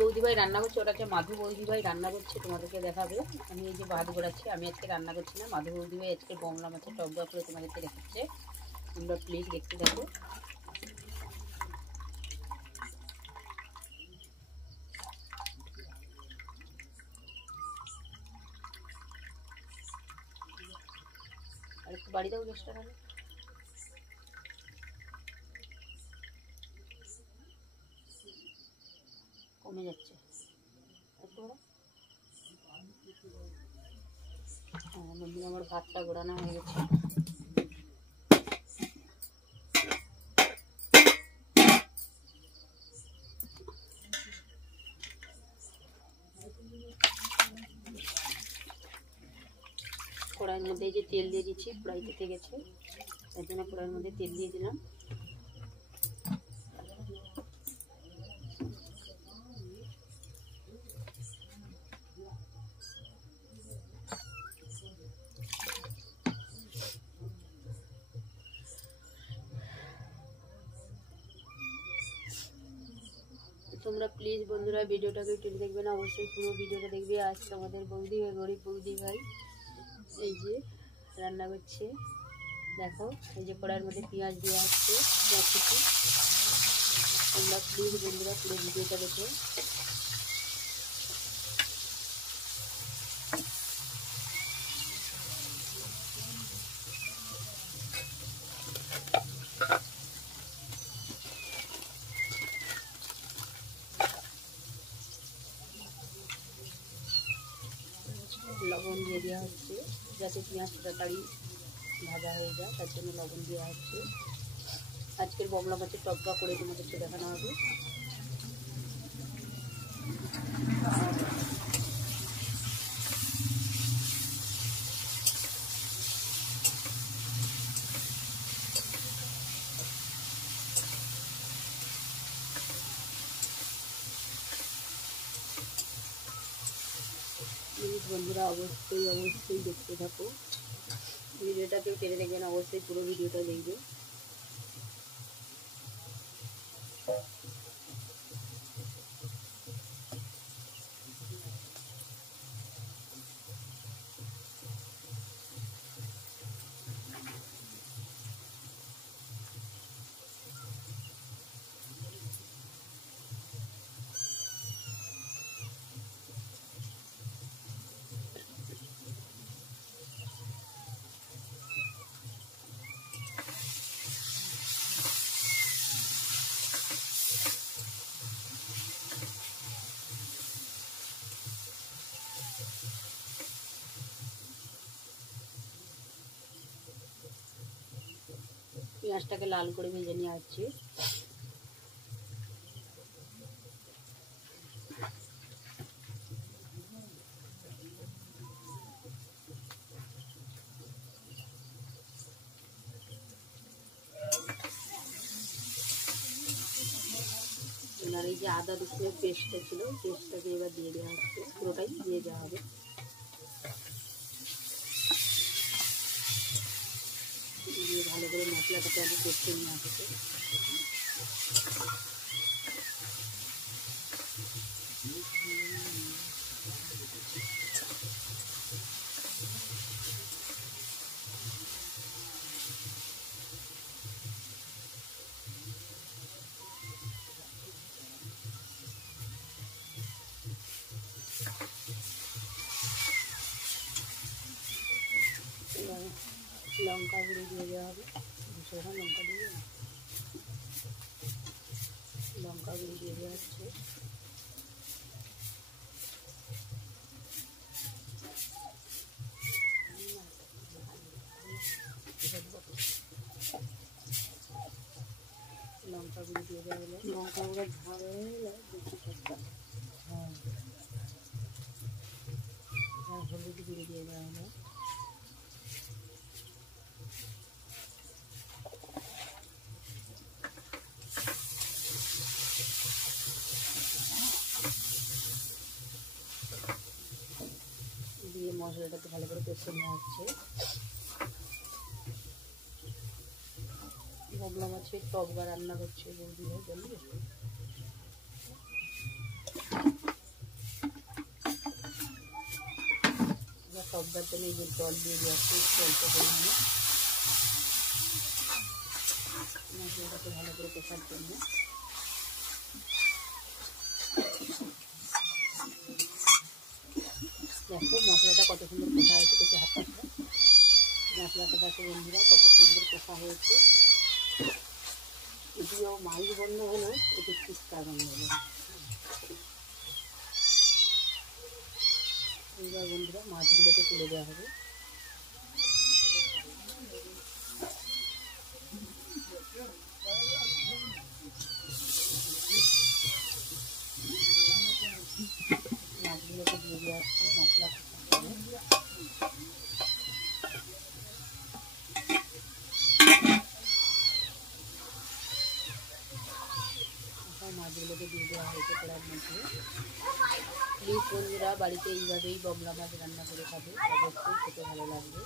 বৌদি ভাই রান্না করছে, ওটা হচ্ছে মাধু বৌদি ভাই রান্না করছে, তোমাদেরকে দেখাবে। আমি এই যে ভাত গোড়াচ্ছি, আমি আজকে রান্না করছি না, মাধু বৌদি ভাই আজকে বমলা মাছের টক করে তোমাদেরকে দেখাচ্ছে। তোমরা প্লিজ দেখতে থাকো। আর একটু বাড়ি দাও চেষ্টা করে, কমে যাচ্ছে একটু। বন্ধুরা আমার ভাতটা গোড়ানো হয়ে গেছে। কড়াইয়ের মধ্যে এই যে তেল দিয়ে দিচ্ছি, কড়াই থেকে গেছে তার জন্য কড়াইয়ের মধ্যে তেল দিয়ে দিলাম। তোমরা প্লিজ বন্ধুরা ভিডিওটাকে টেনে দেখবে না, অবশ্যই পুরো ভিডিওটা দেখবে। আজকে আমাদের বৌদি ভাই, গরিব বৌদি ভাই এই যে রান্না করছে, দেখো এই যে কড়াইয়ের মধ্যে পেঁয়াজ দেওয়া হচ্ছে, পেঁয়াজ কুচি। তোমরা প্লিজ বন্ধুরা পুরো ভিডিওটা দেখো। লবণ দিয়ে দেওয়া হচ্ছে যাতে পেঁয়াজটা তাড়াতাড়ি ভাজা হয়ে যায়, তার জন্য লবণ দেওয়া হচ্ছে। আজকের বমলা মাছের টক করে তোমাদেরকে দেখানো হবে। প্লিজ বন্ধুরা অবশ্যই দেখতে থাকো, ভিডিওটা কেউ টেনে দেখবে না, অবশ্যই পুরো ভিডিওটা দেখবে। পেঁয়াজটাকে লাল করে ভেজে নিয়ে আসছি। আর এই যে আদা রসুনের পেস্টটা ছিল, পেস্টটাকে এবার দিয়ে দেওয়া হচ্ছে, পুরোটাই দিয়ে দেওয়া হবে। দিয়ে ভালো করে মশলাটাকে আগে কষতে নিয়ে আসছে। লঙ্কা গুঁড়ো দিয়ে দেওয়া হবে, সেটা লঙ্কা দিয়ে লঙ্কা গুঁড়ো দিয়ে দেওয়া হচ্ছে। লঙ্কা গুঁড়ো দিয়ে দেওয়া হলো, লঙ্কা গুঁড়ো ঝাল হয়ে গেলে হলুদ গুঁড়ো দিয়ে দেওয়া হলো। দিয়ে মশলাটাকে ভালো করে কষে নেওয়া হচ্ছে। বমলা মাছের টক রান্না করছে বৌদি ভাই, জানি টপকার জন্য এই যে জল দিয়ে দেওয়া হচ্ছে অল্প পরিমাণে মশলাটাকে ভালো করে কষার জন্য। দেখো মশলাটা কত সুন্দর কষা হয়েছে, কিছু হাত মশলাটা দেখো বন্ধুরা কত সুন্দর কষা হয়েছে। যদিও মাছ বন্ধ হলো একটু চিৎকার বন্ধ হলো। এইবার বন্ধুরা মাছগুলোকে তুলে দেওয়া হবে। মাছগুলোকে দিয়ে দেওয়া হচ্ছে মশলা মাছগুলোকে দিয়ে দেওয়া হয়েছে কড়ার মধ্যে। প্লিজ বন্ধুরা বাড়িতে এইভাবেই বমলা মাছ রান্না করে খাবে, অবশ্যই খেতে ভালো লাগবে।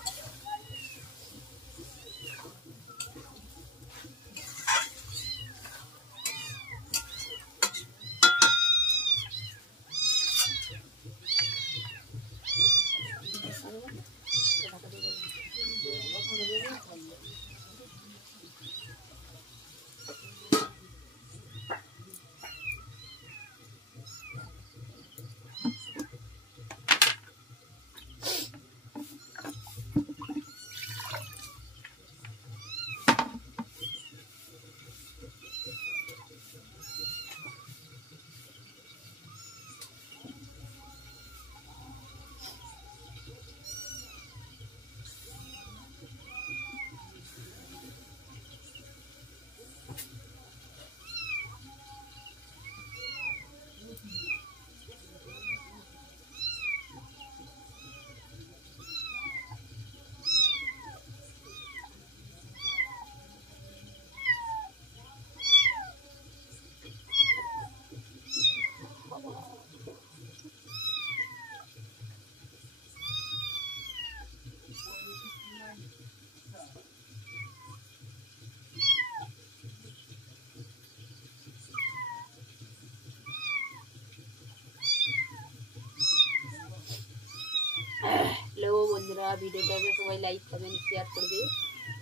হ্যালো বন্ধুরা, ভিডিওটাকে সবাই লাইক কমেন্ট শেয়ার করবে।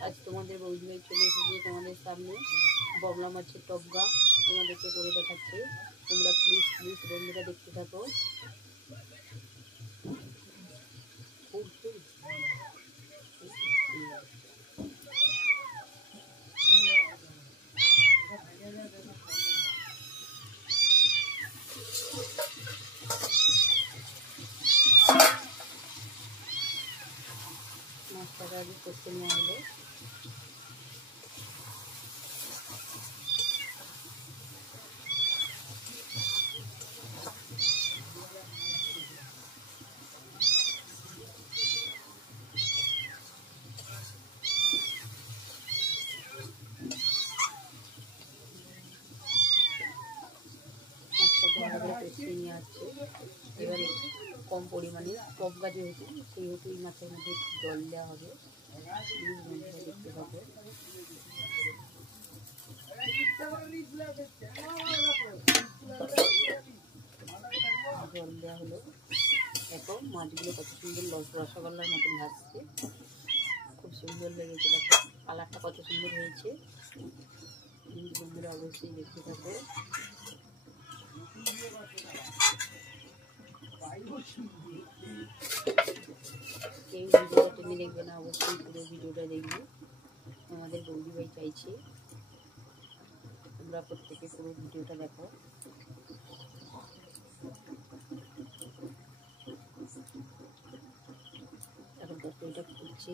আজ তোমাদের বৌদিভাই চলে এসেছে তোমাদের সামনে বমলা মাছের টপকা তোমাদেরকে করে দেখাচ্ছে। তোমরা প্লিজ বন্ধুরা দেখতে থাকো। মাছটাকে আগে কষে নেওয়া হলো। মাছটাকে ভালো করে কষিয়ে নিয়ে আসছে। এবারে কম পরিমাণে টপকা যেহেতু সেহেতু এই মাছের মধ্যে জল দেওয়া হবে। দেখতে পাবো জল দেওয়া হলো। দেখো মাছগুলো কত সুন্দর রসগোল্লার মতন ভাসছে, খুব সুন্দর লেগেছে। দেখো কালারটা কত সুন্দর হয়েছে। বন্ধুরা অবশ্যই দেখতে থাকো। কেউ ভিডিওটা টেনে দেখবে না, অবশ্যই পুরো ভিডিওটা দেখবে। আমাদের বৌদিভাই চাইছে তোমরা প্রত্যেকে পুরো ভিডিওটা দেখো। এখন তরকারিটা ফুটছে,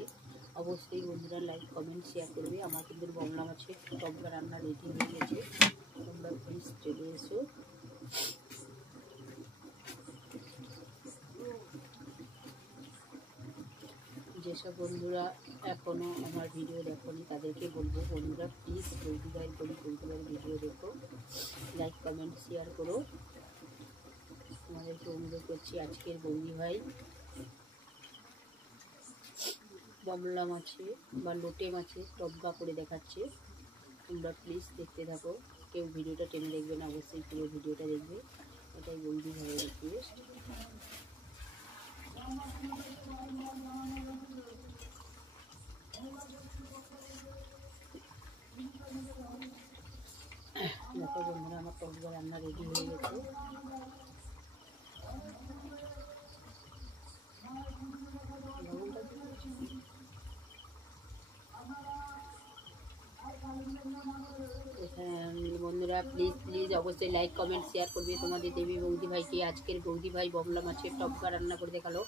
অবশ্যই বন্ধুরা লাইক কমেন্ট শেয়ার করবে। আমার কিন্তু বমলা মাছের টপকা রান্না রেডি হয়ে গেছে, তোমরা প্লিজ চলে এসো। যেসব বন্ধুরা এখনও আমার ভিডিও দেখোনি তাদেরকে বলবো বন্ধুরা প্লিজ বৌদিভাইয়ের পরিবারের ভিডিও দেখো, লাইক কমেন্ট শেয়ার করো। তোমাদেরকে অনুরোধ করছি আজকের বৌদিভাই বমলা মাছে বা লোটে মাছে টপকা করে দেখাচ্ছে। তোমরা প্লিজ দেখতে থাকো, কেউ ভিডিওটা টেনে দেখবে না, অবশ্যই পুরো ভিডিওটা দেখবে, এটাই বৌদিভাইয়ের রিকোয়েস্ট। দেখো বন্ধুরা আমার টকদা রান্না রেডি হয়ে গেছে। বন্ধুরা প্লিজ অবশ্যই লাইক কমেন্ট শেয়ার করবে। তোমাদের দেবী বৌদি ভাইকে আজকের বৌদি ভাই বমলা মাছের টপকা রান্না করে দেখালো।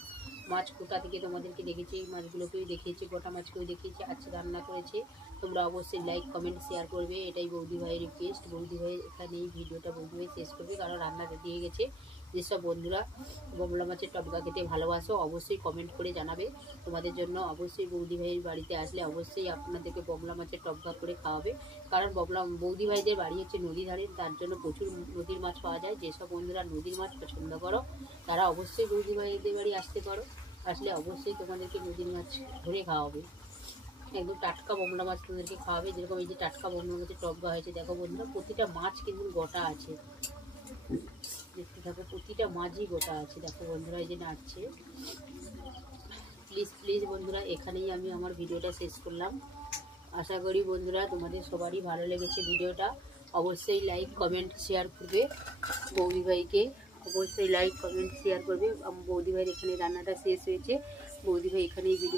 মাছ কোটা থেকে তোমাদেরকে দেখেছি, মাছগুলোকেও দেখিয়েছি, গোটা মাছকেও দেখিয়েছি, আজকে রান্না করেছি। তোমরা অবশ্যই লাইক কমেন্ট শেয়ার করবে, এটাই বৌদি ভাইয়ের রিকোয়েস্ট। বৌদি ভাই এখানে এই ভিডিওটা বৌদি ভাই শেষ করবে, কারণ রান্না রেডি হয়ে গেছে। যেসব বন্ধুরা বমলা মাছের টপকা খেতে ভালোবাসো অবশ্যই কমেন্ট করে জানাবে। তোমাদের জন্য অবশ্যই বৌদি ভাইয়ের বাড়িতে আসলে অবশ্যই আপনাদেরকে বমলা মাছের টপকা করে খাওয়াবে, কারণ বৌদি ভাইদের বাড়ি হচ্ছে নদী ধারে, তার জন্য প্রচুর নদীর মাছ পাওয়া যায়। যেসব বন্ধুরা নদীর মাছ পছন্দ করো তারা অবশ্যই বৌদি ভাইদের বাড়ি আসতে পারো, আসলে অবশ্যই তোমাদেরকে নদীর মাছ ধরে খাওয়াবে, একদম টাটকা বমলা মাছ তোমাদেরকে খাওয়াবে। যেরকম এই যে টাটকা বমলা মাছের টপকা হয়েছে, দেখো বন্ধুরা প্রতিটা মাছ কিন্তু গোটা আছে, দেখতে থাকো প্রতিটা মাছই গোটা আছে। দেখো বন্ধুরা এই যে নাড়ছে। প্লিজ বন্ধুরা এখানেই আমি আমার ভিডিওটা শেষ করলাম। আশা করি বন্ধুরা তোমাদের সবারই ভালো লেগেছে ভিডিওটা। অবশ্যই লাইক কমেন্ট শেয়ার করবে, বৌদি ভাইকে অবশ্যই লাইক কমেন্ট শেয়ার করবে। বৌদি ভাইয়ের এখানে রান্নাটা শেষ হয়েছে, বৌদি ভাই এখানেই ভিডিও